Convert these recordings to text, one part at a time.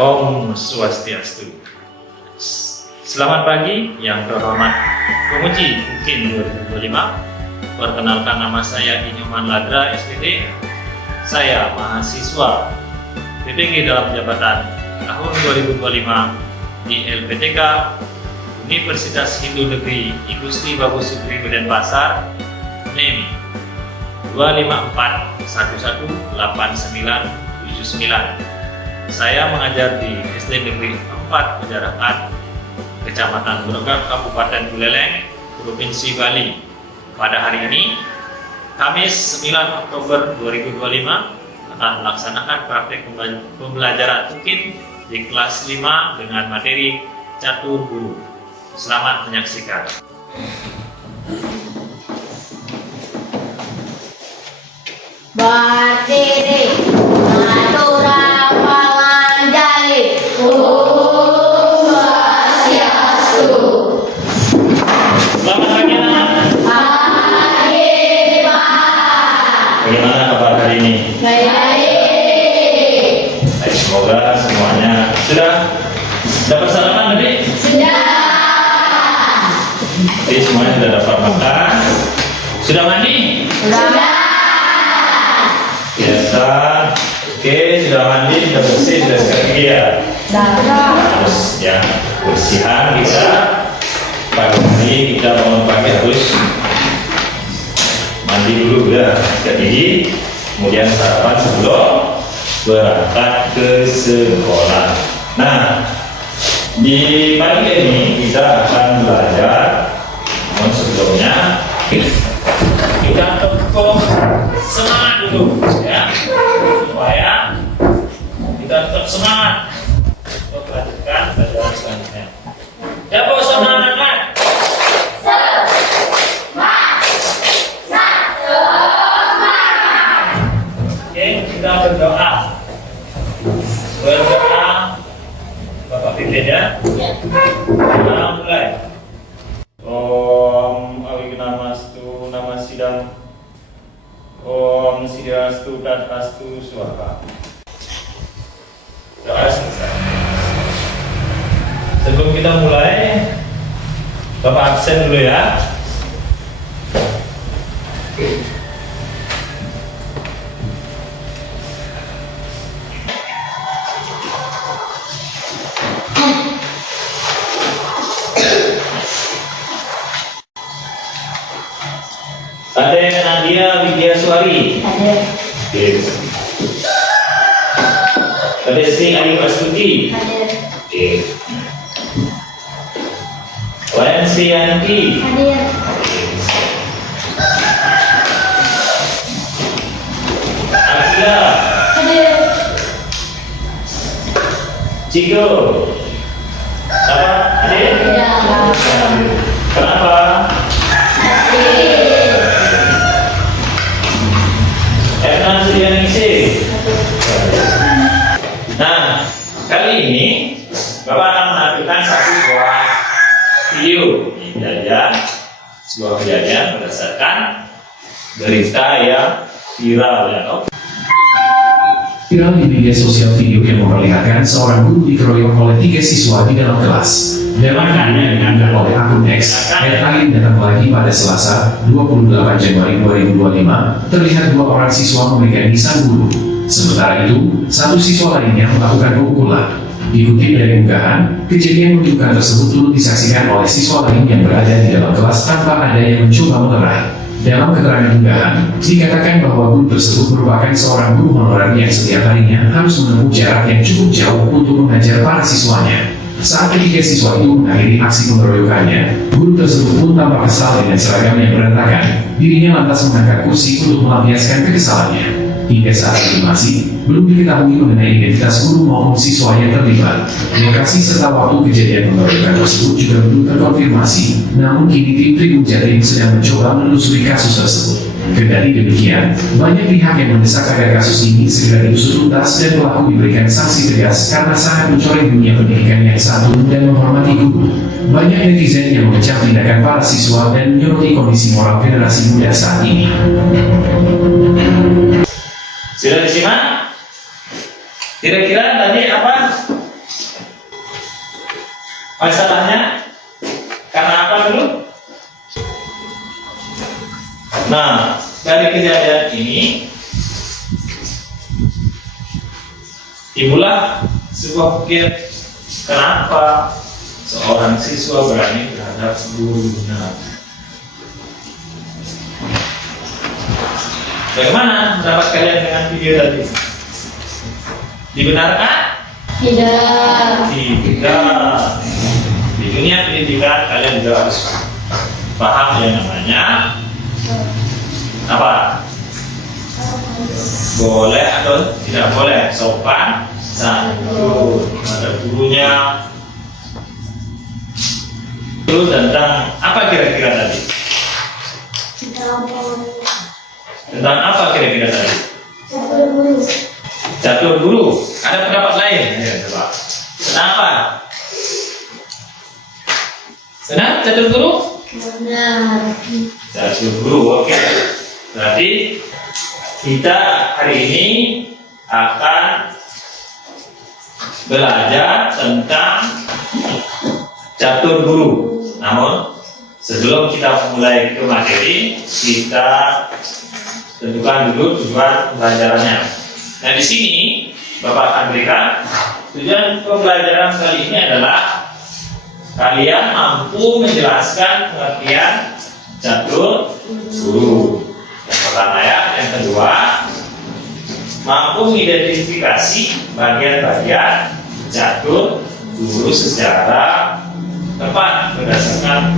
Om Swastiastu. Selamat pagi yang terhormat Pemuji UKIN 2025. Perkenalkan, nama saya Inyoman Ladra SPT. Saya mahasiswa PPG dalam jabatan tahun 2025 di LPTK Universitas Hindu Negeri Igusti Bagus Sukri Denpasar, NIM 254118979. Saya mengajar di SD Negeri 4 Pejarakan, Kecamatan Grogak, Kabupaten Buleleng, Provinsi Bali. Pada hari ini, Kamis 9 Oktober 2025, akan melaksanakan praktek pembelajaran UKIN di kelas 5 dengan materi catur guru. Selamat menyaksikan. Berdiri, Madura Panganjali, Om Swastiastu. Selamat pagi anak. Pagi, Pak. Bagaimana kabar hari ini? Baik. Baik, semoga semuanya sudah dapat sarapan tadi. Sudah. Jadi semuanya sudah dapat makan. Sudah mandi? Sudah. Biasa. Oke, sudah mandi, sudah bersih, sudah sikat gigi ya. Harus ya bersihan kita. Pagi hari kita bangun pagi harus mandi dulu ya, sikat gigi, kemudian sarapan sebelum berangkat ke sekolah. Nah, di pagi ini kita akan belajar. Namun sebelumnya kita tetap semangat dulu ya, supaya kita tetap semangat untuk melanjutkan pelajaran selanjutnya. Ya, Bos, semangat. Oke, kita berdoa. Bapak pimpin ya. Kita mulai. Om Awigamastu Namasidam. Om Siddhastu Tatastu Swaha. Doa selesai. Sebelum kita mulai, Bapak absen dulu ya. Ada Nadia Widyaswari. Ada. Oke. Ada Sri Ayu Astuti. Ada. Oke. Wayan Sriyanti. Ada. Akila. Ada. Ciko. Apa? Adik? Ada. Kenapa? Erna Sriyaningsi. Nah, kali ini Bapak akan menampilkan satu buah video sebuah kejadian berdasarkan berita yang viral ya, toh. Viral di media sosial video yang memperlihatkan seorang guru dikeroyok oleh 3 siswa di dalam kelas. Dalam video yang diunggah oleh akun X, Alin datang lagi pada Selasa, 28 Januari 2025, terlihat 2 orang siswa memegangi sang guru. Sementara itu, 1 siswa lainnya melakukan pemukulan. Dikutip dari unggahan, kejadian menunjukkan tersebut turut disaksikan oleh siswa lain yang berada di dalam kelas tanpa ada yang mencoba melerai. Dalam keterangan unggahan, dikatakan bahwa guru tersebut merupakan seorang guru honorer yang setiap harinya harus menempuh jarak yang cukup jauh untuk mengajar para siswanya. Saat ketiga siswa itu mengakhiri aksi pengeroyokannya, guru tersebut pun tampak kesal dengan seragam yang berantakan. Dirinya lantas mengangkat kursi untuk melampiaskan kekesalannya. Hingga saat ini masih belum diketahui mengenai identitas guru maupun siswa yang terlibat. Lokasi serta waktu kejadian pengeroyokan tersebut juga belum terkonfirmasi. Namun kini tim Tribun Jatim sedang mencoba menelusuri kasus tersebut. Kendati demikian, banyak pihak yang mendesak agar kasus ini segera diusut tuntas dan pelaku diberikan sanksi tegas karena sangat mencoreng dunia pendidikan yang santun dan menghormati guru. Banyak netizen yang mengecam tindakan para siswa dan menyoroti kondisi moral generasi muda saat ini. Sudah disimak? Kira-kira tadi apa Masalahnya karena apa dulu? Nah, dari kejadian ini timbullah sebuah pikiran, kenapa seorang siswa berani terhadap gurunya? Bagaimana pendapat kalian dengan video tadi? Dibenarkan? Tidak. Tidak. Di dunia pendidikan kalian juga harus paham yang namanya apa? Boleh atau tidak boleh sopan santun pada gurunya. Itu tentang apa kira-kira tadi? Tentang apa kira-kira tadi? Catur guru. Ada pendapat lain? Ya, coba. Kenapa? Benar catur guru? Benar. Catur guru, oke. Berarti kita hari ini akan belajar tentang catur guru. Namun sebelum kita mulai ke materi, kita tentukan dulu tujuan pembelajarannya. Nah, di sini Bapak akan berikan tujuan pembelajaran kali ini adalah kalian mampu menjelaskan pengertian catur guru. Yang pertama ya, yang kedua mampu mengidentifikasi bagian-bagian catur guru secara tepat berdasarkan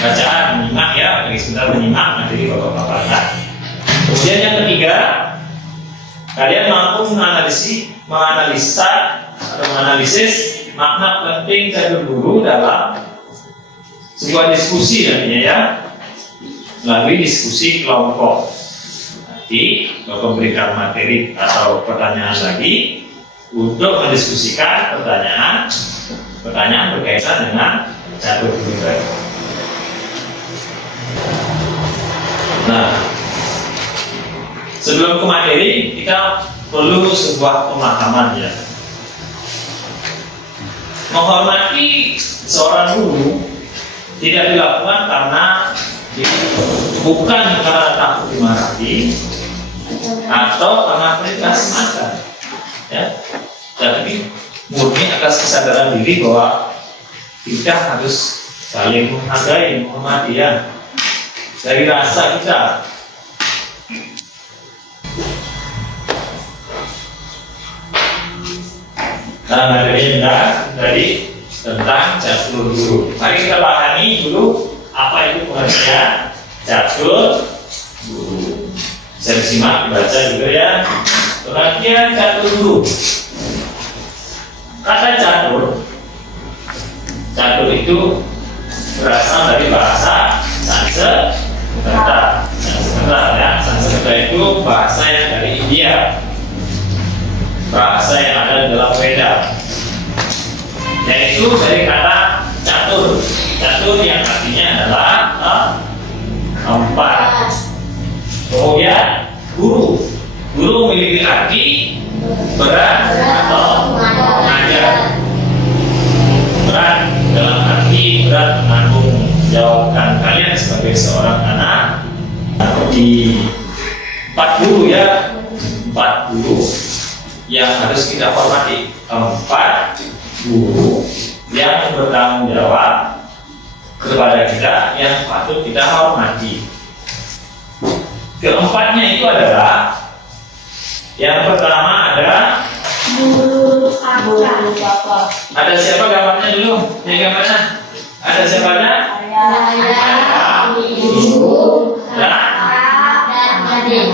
bacaan, menyimak ya, bagi sebentar menyimak materi Bapak-bapak. Kemudian yang ketiga, kalian mampu menganalisa atau menganalisis makna penting catur guru dalam sebuah diskusi nantinya ya, melalui diskusi kelompok. Nanti Bapak berikan materi atau pertanyaan lagi untuk mendiskusikan pertanyaan berkaitan dengan catur guru tadi. Nah, sebelum ke materi, kita perlu sebuah pemahaman ya. Menghormati seorang guru tidak dilakukan bukan karena takut dimarahi atau karena perintah semata, ya. Tapi murni atas kesadaran diri bahwa kita harus saling menghargai, menghormati ya. Dari rasa kita. Nah, materinya tadi tentang catur guru. Mari kita pahami dulu apa itu pengertian catur guru. Saya simak baca juga ya. Pengertian catur guru. Kata catur itu berasal dari bahasa Sanskerta. Ya, Sanskerta itu bahasa yang dari India. Bahasa yang ada dalam Veda, yaitu dari kata catur yang artinya adalah empat. Kemudian guru memiliki arti berat atau mengajar. Berat dalam arti berat menanggung jawabkan kalian sebagai seorang anak. Di 4 guru ya, 4 guru yang harus kita hormati, 4 guru yang bertanggung jawab kepada kita yang patut kita hormati. Keempatnya itu adalah, yang pertama ada Guru Papa. Ada siapa gambarnya dulu? Yang gambarnya ada siapa aja? Ayah, ibu, Dan dan adik.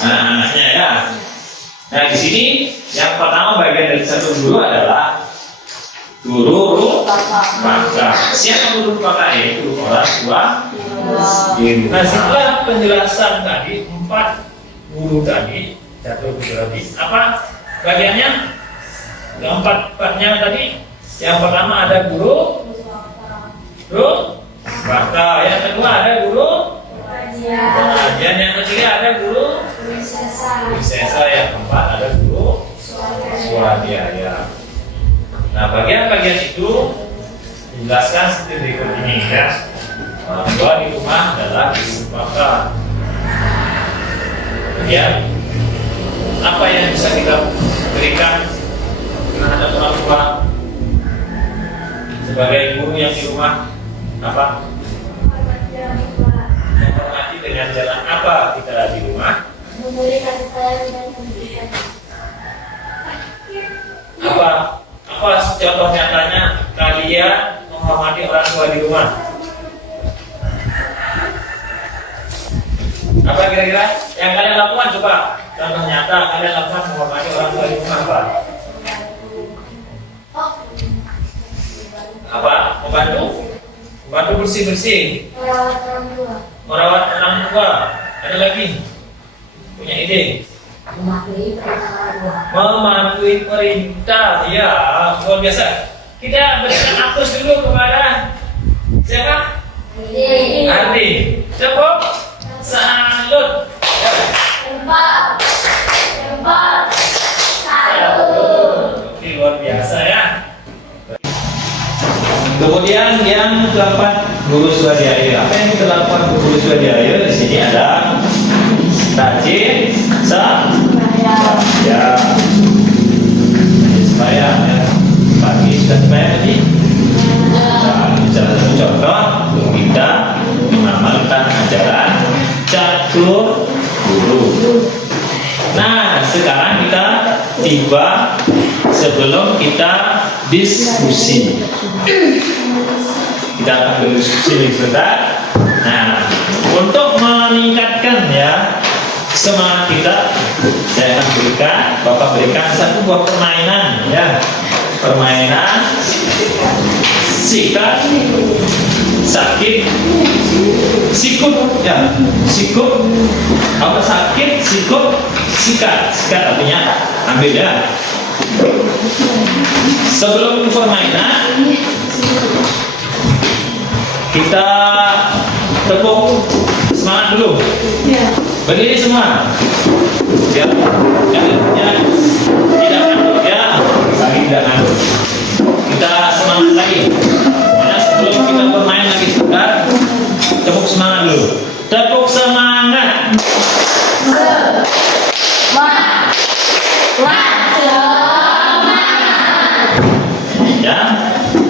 anak-anaknya ya. Nah, di sini yang pertama bagian dari satu guru adalah guru Rupaka. Siapa guru Rupaka? Yaitu orang tua guru. Nah, setelah penjelasan tadi 4 guru tadi, catur guru tadi, apa bagiannya? Keempat-empatnya tadi. Yang pertama ada guru Rupaka. Yang kedua ada guru pengajian. Yang ketiga ada guru Wisesa. Yang keempat ada guru Swadhyaya. Nah, Nah, bagian-bagian itu dijelaskan seperti berikut ini ya. Orang tua di rumah adalah ibu bapa. Kemudian apa yang bisa kita berikan terhadap orang tua sebagai guru yang di rumah? Apa? Menghormati dengan jalan apa kita di rumah? Memberi kasih sayang dan pendidikan. Apa contoh nyatanya kalian menghormati orang tua di rumah? Apa kira-kira yang kalian lakukan? Coba contoh nyata kalian lakukan menghormati orang tua di rumah apa? Apa? Membantu bersih-bersih, Merawat orang tua. merawat orang tua. Ada lagi? Punya ide? Mematuhi perintah orang tua. Mematuhi perintah, ya luar biasa. Kita berikan aplaus dulu kepada siapa? Ardi. Cukup? Salut. Empat. Oke, luar biasa ya. Kemudian yang keempat, guru swadaya. Apa yang kita lakukan untuk guru swadaya? Di sini ada rajin ya. Supaya ya. Pagi sudah supaya tadi. Nah, salah satu contoh untuk kita mengamalkan ajaran catur guru. Nah, sekarang kita tiba sebelum kita diskusi. Kita akan berdiskusi sebentar. Nah, untuk meningkatkan ya semangat kita, saya akan berikan satu buah permainan ya. Permainan sikat, sakit, sikut ya. Sikut apa sakit, sikut, sikat. Sikat artinya ambil ya. Sebelum permainan kita tepuk semangat dulu. Berdiri semua. Ya, tidak ngantuk ya. Lagi tidak ngantuk. Kita semangat lagi. Karena sebelum kita bermain lagi sebentar, tepuk semangat dulu. Tepuk semangat. Ya,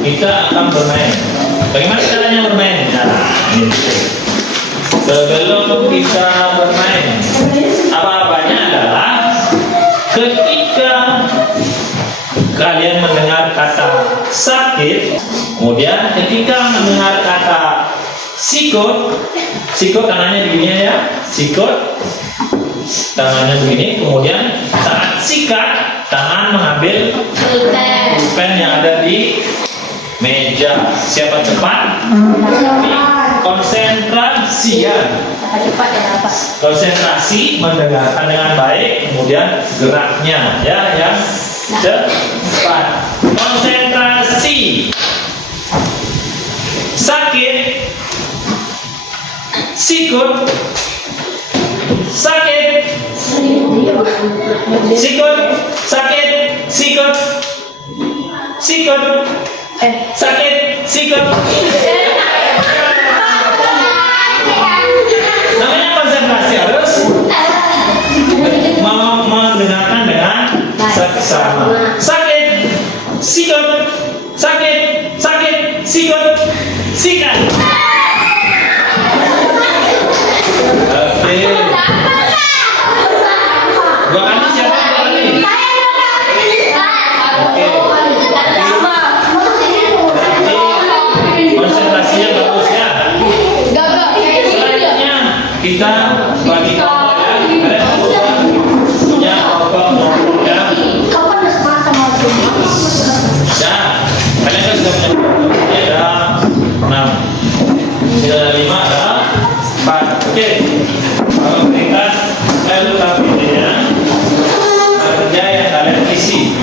kita akan bermain. Bagaimana caranya bermain? Nah, ini. Sebelum kita bermain, apa-apanya adalah ketika kalian mendengar kata sakit, kemudian ketika mendengar kata sikut, tangannya begini ya, sikut, tangannya begini, kemudian saat sikat, tangan mengambil pulpen yang ada di meja. Siapa cepat? Konsentrasi ya. Konsentrasi, mendengarkan dengan baik, kemudian geraknya ya yang cepat. Konsentrasi. Sakit. Sikut. Sakit. Sikut. Sakit. Sikut. Sikut. Sakit. Sikut. Namanya konsentrasi, harus mau mendengarkan dengan seksama. Sakit, sikut, sakit, sikut, sikat. Oke. Dua kali siapa yang dua kali? Oke. Konsentrasinya bagus ya. Selanjutnya kita bagi kelompok ya. Kalian punya kelompok ya. Ya, kalian kan sudah punya kelompok. Ini ada 6. Ini ada 5, ada 4. Oke. Kalau berikan lalu tabelnya kerja yang kalian isi.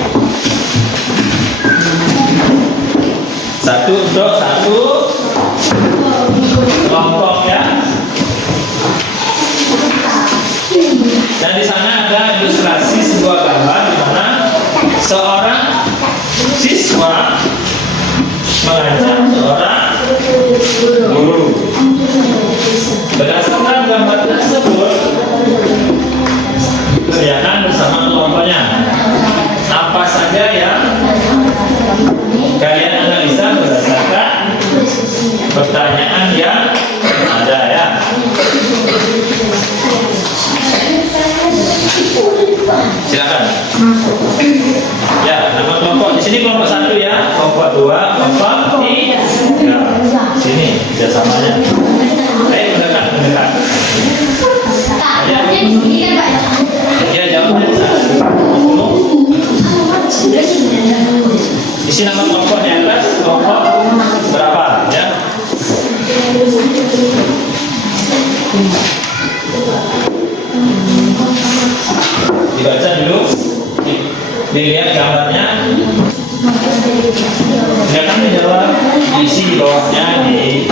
Satu untuk satu kelompok ya. Dan di sana ada ilustrasi sebuah gambar di mana seorang siswa mengancam seorang guru. Berdasarkan gambar tersebut, kerjakan bersama kelompoknya. Apa saja yang kalian analisa berdasarkan pertanyaan yang ada ya. Silakan. Ya, nama kelompok di sini kelompok 1 ya, kelompok 2, kelompok 3. Sini kerjasamanya. Ayo mendekat. Ya, jawabnya isi nama kelompok di atas, kelompok berapa ya? Dibaca dulu, dilihat gambarnya, jangan dijawab, isi di bawahnya di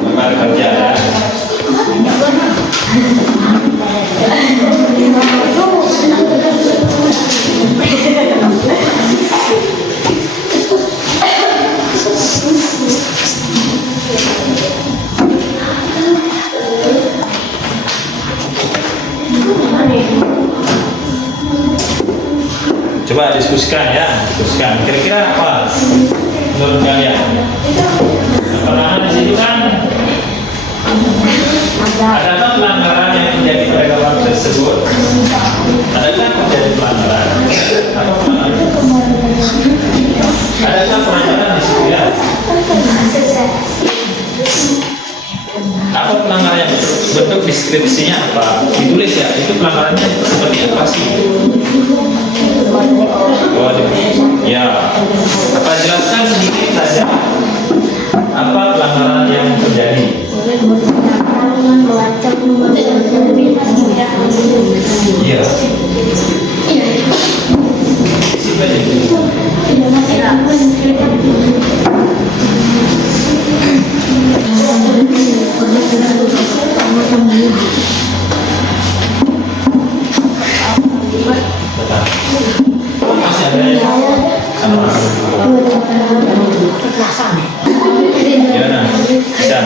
gambar kerja ya. Coba diskusikan ya, kira-kira apa menurut kalian? Keterangan di situ kan adakah pelanggaran yang terjadi pada gambar tersebut? Adakah terjadi pelanggaran? Apa pelanggaran? Adakah pelanggaran di situ ya? Apa pelanggaran yang bentuk deskripsinya apa? Ditulis ya, itu pelanggarannya seperti apa sih? Ya, apa jelaskan sedikit saja apa pelanggaran yang terjadi? Iya. Masih ada yang gimana? Bisa.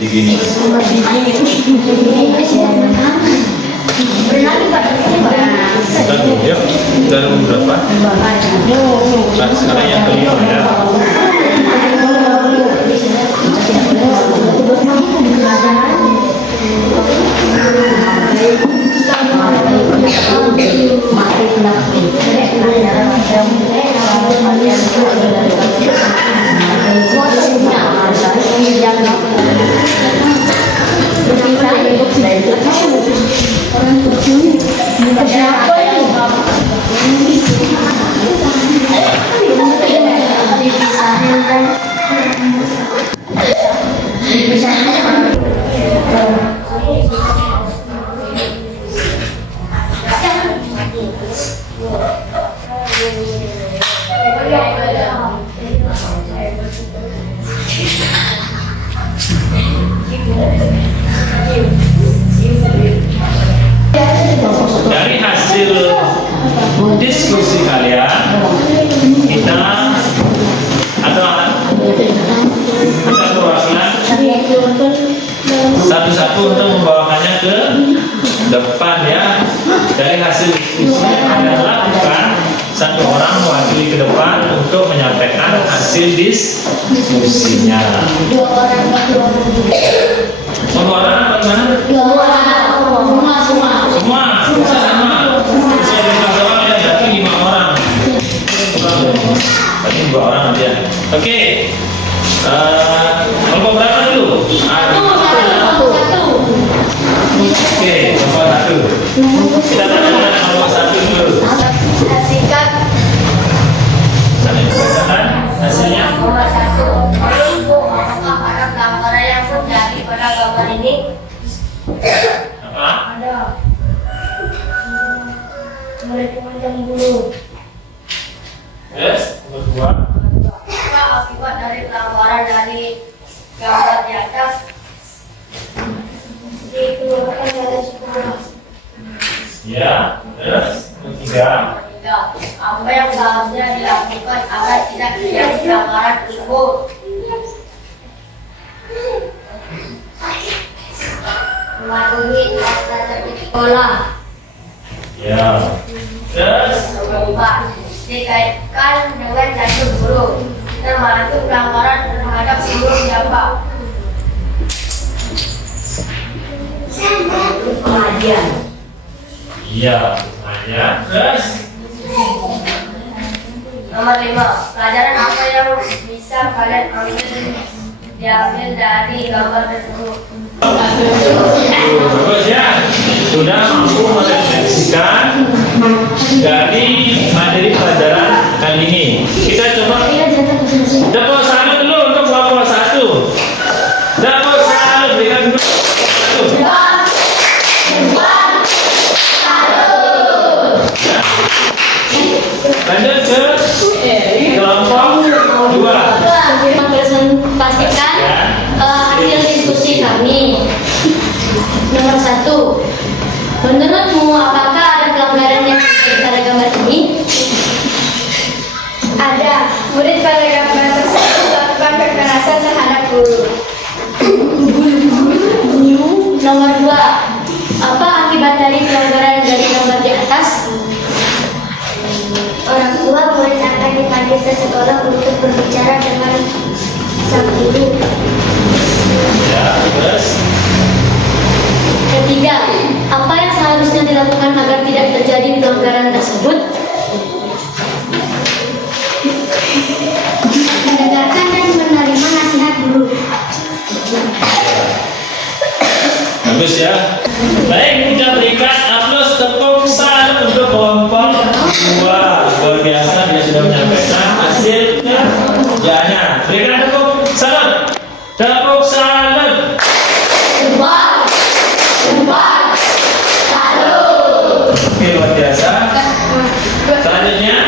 Begini. Ya, udah berapa? Sekarang yang kelima ya. Dari hasil diskusi kalian, kita perwakilan satu-satu untuk membawakannya ke depan ya. Dari hasil diskusi yang kalian lakukan, satu orang mewakili ke depan untuk menyampaikan hasil diskusinya. Dua orang apa gimana? Semua sama. Saya bilang doang ya, berarti 5 orang. Berarti 2 orang aja. Oke. Kelompok berapa dulu? Oke, kelompok 1. Kita tanya kelompok 1 dulu. Saling berdasarkan hasilnya. Nomor 1. Apakah ada gambaran yang terjadi pada gambar ini? Apa? Ada. Mereka memanjang bulu. Yes, nomor 2. Apa akibat dari pelanggaran Ya, terus ketiga. Tiga, apa yang seharusnya dilakukan agar tidak terjadi pelanggaran tersebut? Mematuhi tata tertib sekolah. Ya, terus Empat, dikaitkan dengan jatuh guru, termasuk pelanggaran terhadap guru siapa? Pengajian. iya, aja. Terus Nomor 5, pelajaran apa yang bisa kalian diambil dari gambar tersebut? bagus ya, sudah mampu merefleksikan dari materi pelajaran kali ini. Kita coba dapat salut dulu untuk kelompok 1. Dapat salut, berikan dulu kelompok 1. Lanjut ke kelompok 2. Presentasikan hasil diskusi kami. Nomor 1, menurutmu apakah ada pelanggaran yang terjadi pada gambar ini? Ada. Murid pada gambar tersebut melakukan kekerasan terhadap guru. Nomor 2, apa akibat dari pelanggaran dari gambar di atas? Orang tua murid akan dipanggil ke sekolah untuk berbicara dengan sang guru. Ya, terus Ketiga, apa yang seharusnya dilakukan agar tidak terjadi pelanggaran tersebut? Mendengarkan dan menerima nasihat guru. bagus ya. Baik, kita berikan aplaus tepuk salut untuk kelompok 2. Luar biasa, dia sudah menyampaikan hasil kerjanya. Berikan tepuk salut. Tepuk salut. Oke, luar biasa. Selanjutnya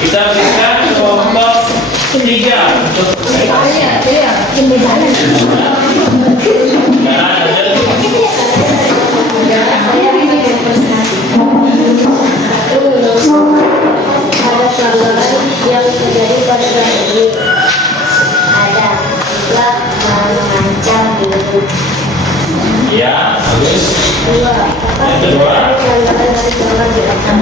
kita berikan kelompok 3 untuk Ada pelanggaran yang terjadi pada gambar ini. Ada. Telah mengancam guru. ya, bagus. 2. Yang kedua, Pelanggaran dari gambar di atas.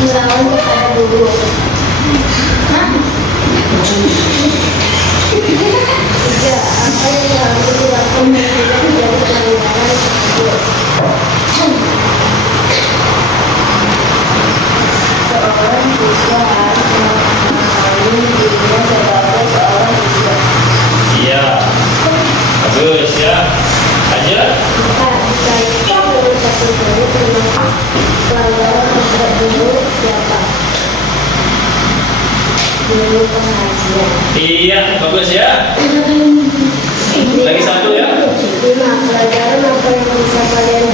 Melawan kepada guru. Tiga, apa yang harus dilakukan jika terjadi pelanggaran tersebut? Seorang siswa harus memahami dirinya sebagai seorang siswa. iya, bagus ya. Aja. Empat, dikaitkan dengan satu guru termasuk pelanggaran terhadap guru siapa? Guru pengajian. Iya, bagus ya. Lagi satu ya. 5. Pelajaran apa yang bisa kalian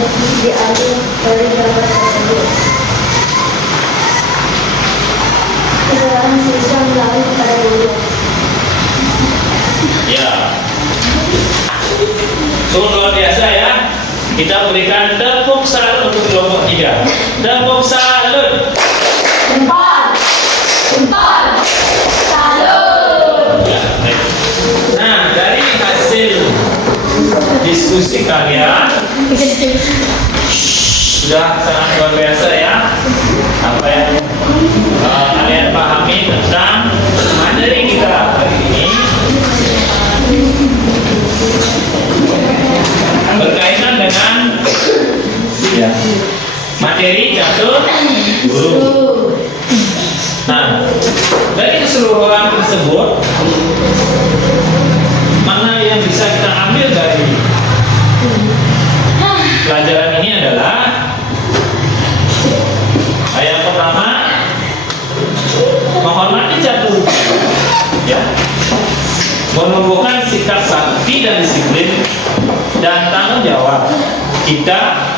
diambil dari gambar tersebut? Seorang siswa melawan kepada guru. Ya. Sungguh luar biasa ya. Kita berikan tepuk salut untuk kelompok 3. Tepuk salut. Ya, baik. Nah, dari hasil diskusi kalian sudah sangat luar biasa ya. Apa yang kalian pahami tentang materi kita hari ini berkaitan dengan ya, materi catur guru. Nah, dari keseluruhan tersebut, mana yang bisa kita ambil dari pelajaran ini adalah yang pertama, menghormati catur, ya, menumbuhkan sikap sakti dan disiplin dan tanggung jawab kita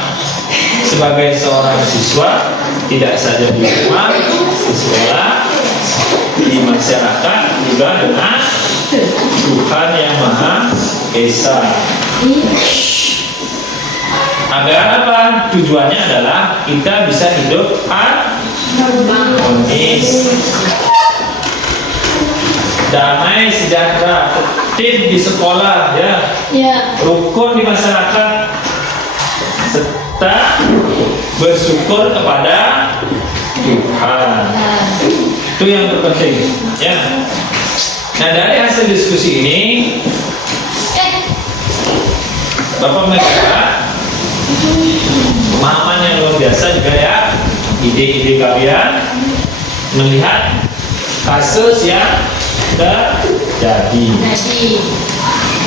sebagai seorang siswa, tidak saja di rumah, di sekolah, di masyarakat, juga dengan Tuhan Yang Maha Esa. Agar apa? Tujuannya adalah kita bisa hidup harmonis, damai, sejahtera, tertib di sekolah, ya, rukun di masyarakat, serta bersyukur kepada Tuhan. Itu yang terpenting, ya. Nah, dari hasil diskusi ini, Bapak mereka pemahaman yang luar biasa juga, ya. Ide-ide kalian melihat kasus yang terjadi.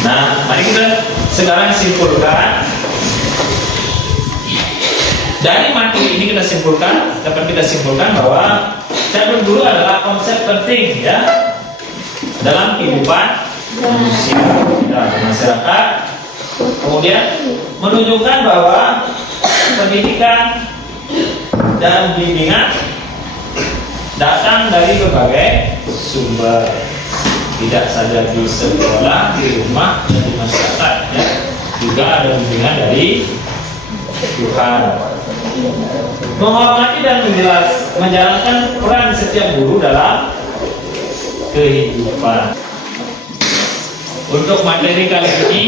Nah, mari kita sekarang simpulkan. Dari materi ini dapat kita simpulkan bahwa calon guru adalah konsep penting, ya, dalam kehidupan manusia dan masyarakat. Kemudian menunjukkan bahwa pendidikan dan bimbingan datang dari berbagai sumber, tidak saja di sekolah, di rumah, dan di masyarakat, ya. Juga ada bimbingan dari Tuhan. Menghormati dan menjalankan peran setiap guru dalam kehidupan. Untuk materi kali ini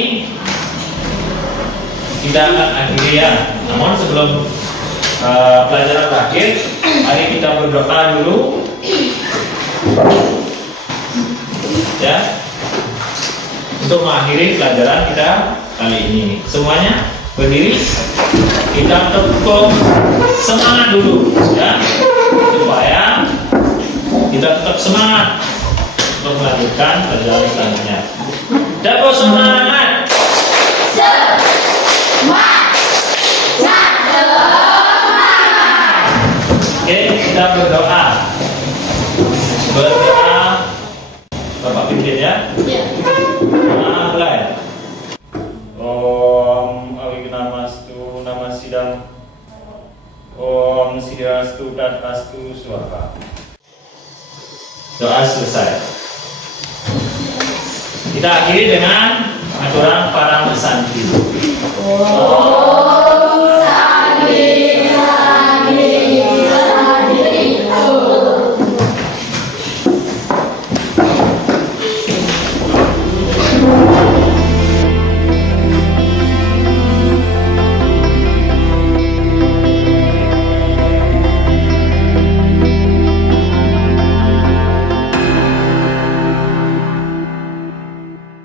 kita akan akhiri, ya. Namun sebelum pelajaran terakhir, mari kita berdoa dulu, ya, untuk mengakhiri pelajaran kita kali ini. Semuanya berdiri, kita tetap semangat dulu, ya, supaya kita tetap semangat untuk melanjutkan pelajaran selanjutnya. Dapat semangat. Oke, kita berdoa. Bapak pimpin, ya. Mulai. Om Awignamastu Namasidam. Om Siddhastu Tatastu Swaha. Doa selesai. Kita akhiri dengan aturan para pesantren.